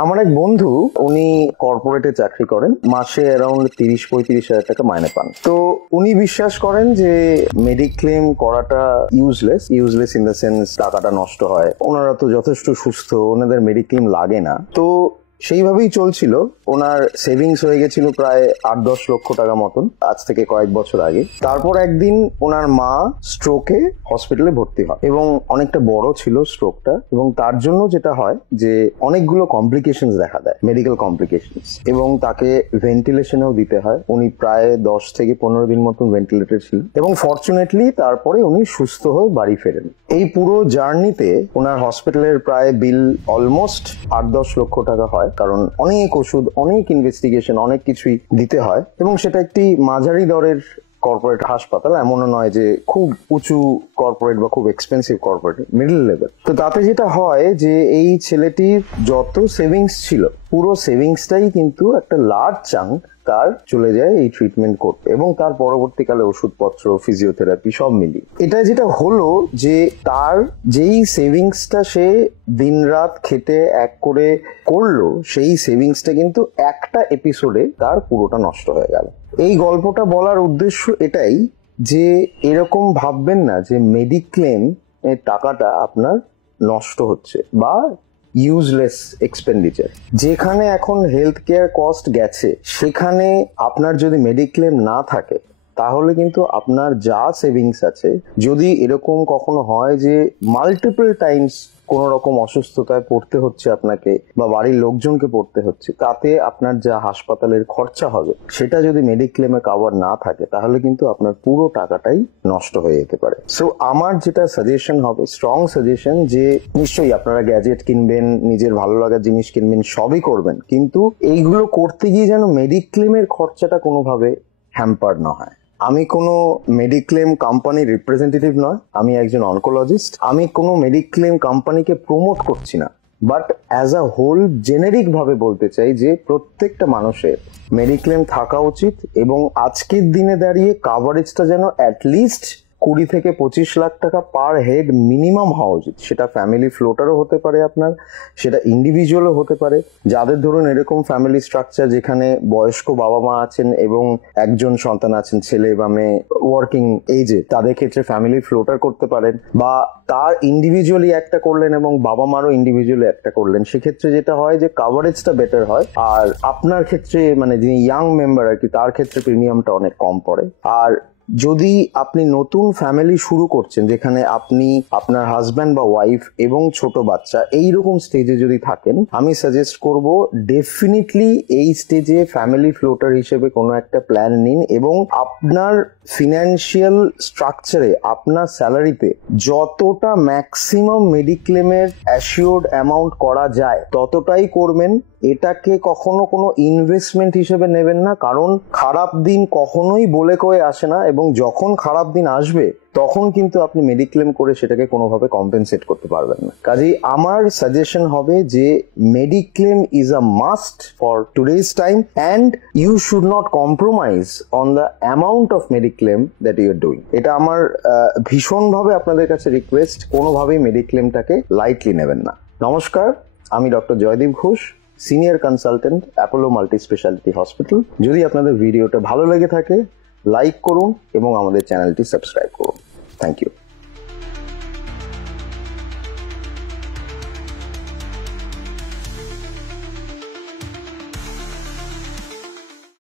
আমার এক বন্ধু, উনি কর্পোরেটে চাকরি করেন, মাসে অ্যারাউন্ড 30-35 হাজার টাকা মাইনে পান। তো উনি বিশ্বাস করেন যে মেডিক্লেম করাটা ইউজলেস ইন দ্য সেন্স টাকাটা নষ্ট হয়। ওনারা তো যথেষ্ট সুস্থ, ওনাদের মেডিক্লেম লাগে না। তো সেইভাবেই চলছিল। ওনার সেভিংস হয়ে গেছিল প্রায় 8-10 লক্ষ টাকা মতন, আজ থেকে কয়েক বছর আগে। তারপর একদিন ওনার মা স্ট্রোকে হসপিটালে ভর্তি হয় এবং অনেকটা বড় ছিল স্ট্রোকটা, এবং তার জন্য যেটা হয় যে অনেকগুলো কমপ্লিকেশনস দেখা দেয়, মেডিকেল কমপ্লিকেশনস, এবং তাকে ভেন্টিলেশনেও দিতে হয়। উনি প্রায় 10 থেকে 15 দিন মতন ভেন্টিলেটর ছিলেন এবং ফরচুনেটলি তারপরে উনি সুস্থ হয়ে বাড়ি ফেরেন। এই পুরো জার্নিতে ওনার হসপিটালের প্রায় বিল অলমোস্ট 8-10 লক্ষ টাকা হয়, কারণ অনেক ওষুধ, অনেক ইনভেস্টিগেশন, অনেক কিছুই দিতে হয়। এবং সেটা একটি মাঝারি দরের কর্পোরেট হাসপাতাল, এমনও নয় যে খুব উঁচু কর্পোরেট বা খুব এক্সপেন্সিভ কর্পোরেট, মিডল লেভেল। তো তাতে যেটা হয় যে এই ছেলেটির যত সেভিংস ছিল, পুরো সেভিংসটাই কিন্তু একটা লার্জ চাঙ্ক তার চলে যায় এই ট্রিটমেন্ট করতে, এবং তার পরবর্তীকালে ওষুধপত্র, ফিজিওথেরাপি সব মিলিয়ে। এটা যেটা হলো যে তার যেই সেভিংসটা সে দিনরাত খেটে এক করে করলো, সেই সেভিংসটা কিন্তু একটা এপিসোডে তার পুরোটা নষ্ট হয়ে গেল। এই গল্পটা বলার উদ্দেশ্য এটাই যে এরকম ভাববেন না যে মেডিক্লেম এর টাকাটা আপনার নষ্ট হচ্ছে বা ইউজলেস এক্সপেন্ডিচার। যেখানে এখন হেলথ কেয়ার কস্ট গেছে, সেখানে আপনার যদি মেডিক্লেম না থাকে তাহলে কিন্তু আপনার যা সেভিংস আছে, যদি এরকম কখনো হয় যে মাল্টিপল টাইমস কোনো রকম অসুস্থতায় পড়তে হচ্ছে আপনাকে বা বাড়ির লোকজনকে পড়তে হচ্ছে, তাতে আপনার যা হাসপাতালের খরচা হবে সেটা যদি মেডিক্লেমে কভার না থাকে, তাহলে কিন্তু আপনার পুরো টাকাটাই নষ্ট হয়ে যেতে পারে। সো আমার যেটা সাজেশন হবে, স্ট্রং সাজেশন, যে নিশ্চয়ই আপনারা গ্যাজেট কিনবেন, নিজের ভালো লাগার জিনিস কিনবেন, সবই করবেন, কিন্তু এইগুলো করতে গিয়ে যেন মেডিক্লেমের খরচাটা কোনোভাবে হ্যাম্পার না হয়। আমি কোনো মেডিক্লেম কোম্পানির রিপ্রেজেন্টেটিভ নয়, আমি একজন অনকোলজিস্ট। আমি কোনো মেডিক্লেম কোম্পানিকে প্রমোট করছি না, but as a whole generic ভাবে বলতে চাই যে প্রত্যেকটা মানুষের মেডিক্লেম থাকা উচিত, এবং আজকের দিনে দাঁড়িয়ে কাভারেজটা যেন অ্যাটলিস্ট 20 থেকে 25 লাখ টাকা পার হেড মিনিমাম হওয়া উচিত। সেটা ফ্যামিলি ফ্লোটারও হতে পারে আপনার, সেটা ইন্ডিভিজুয়ালও হতে পারে। যাদের ধরুন এরকম ফ্যামিলি স্ট্রাকচার যেখানে বয়স্ক বাবা মা আছেন এবং একজন সন্তান আছেন, ছেলে বা মেয়ে, ওয়ার্কিং এজে, তাদের ক্ষেত্রে ফ্যামিলি ফ্লোটার করতে পারেন, বা তার ইন্ডিভিজুয়ালি একটা করলেন এবং বাবা মারও ইন্ডিভিজুয়ালি একটা করলেন। সেক্ষেত্রে যেটা হয় যে কাভারেজটা বেটার হয়, আর আপনার ক্ষেত্রে মানে যিনি ইয়াং মেম্বার আর কি, তার ক্ষেত্রে প্রিমিয়ামটা অনেক কম পড়ে। আর যদি আপনি নতুন ফ্যামিলি শুরু করছেন, যেখানে আপনি, আপনার হাজব্যান্ড বা ওয়াইফ এবং ছোট বাচ্চা এইরকম স্টেজে যদি থাকেন, আমি সাজেস্ট করব ডেফিনেটলি এই স্টেজে ফ্যামিলি ফ্লোটার হিসেবে কোনো একটা প্ল্যান নিন, এবং আপনার ফিনান্সিয়াল স্ট্রাকচারে, আপনার স্যালারিতে যতটা ম্যাক্সিমাম মেডিক্লেমের অ্যাসিওর্ড অ্যামাউন্ট করা যায় ততটাই করবেন। এটাকে কখনো কোনো ইনভেস্টমেন্ট হিসেবে নেবেন না, কারণ খারাপ দিন কখনোই বলে কয়ে আসে না, এবং যখন খারাপ দিন আসবে তখন কিন্তু আপনি মেডিক্লেম করে সেটাকে কোনোভাবে কম্পেনসেট করতে পারবেন না। কাজেই আমার সাজেশন হবে যে mediclaim is a must for today's time, and you should not compromise on the amount of mediclaim that you are doing. এটা আমার ভীষণভাবে আপনাদের কাছে রিকোয়েস্ট, কোনোভাবেই মেডিক্লেমটাকে লাইটলি নেবেন না। নমস্কার, আমি doctor Joydeep Ghosh, senior consultant, Apollo multi speciality hospital. যদি আপনাদের ভিডিওটা ভালো লেগে থাকে, লাইক করুন এবং আমাদের চ্যানেলটি সাবস্ক্রাইব করুন। Thank you.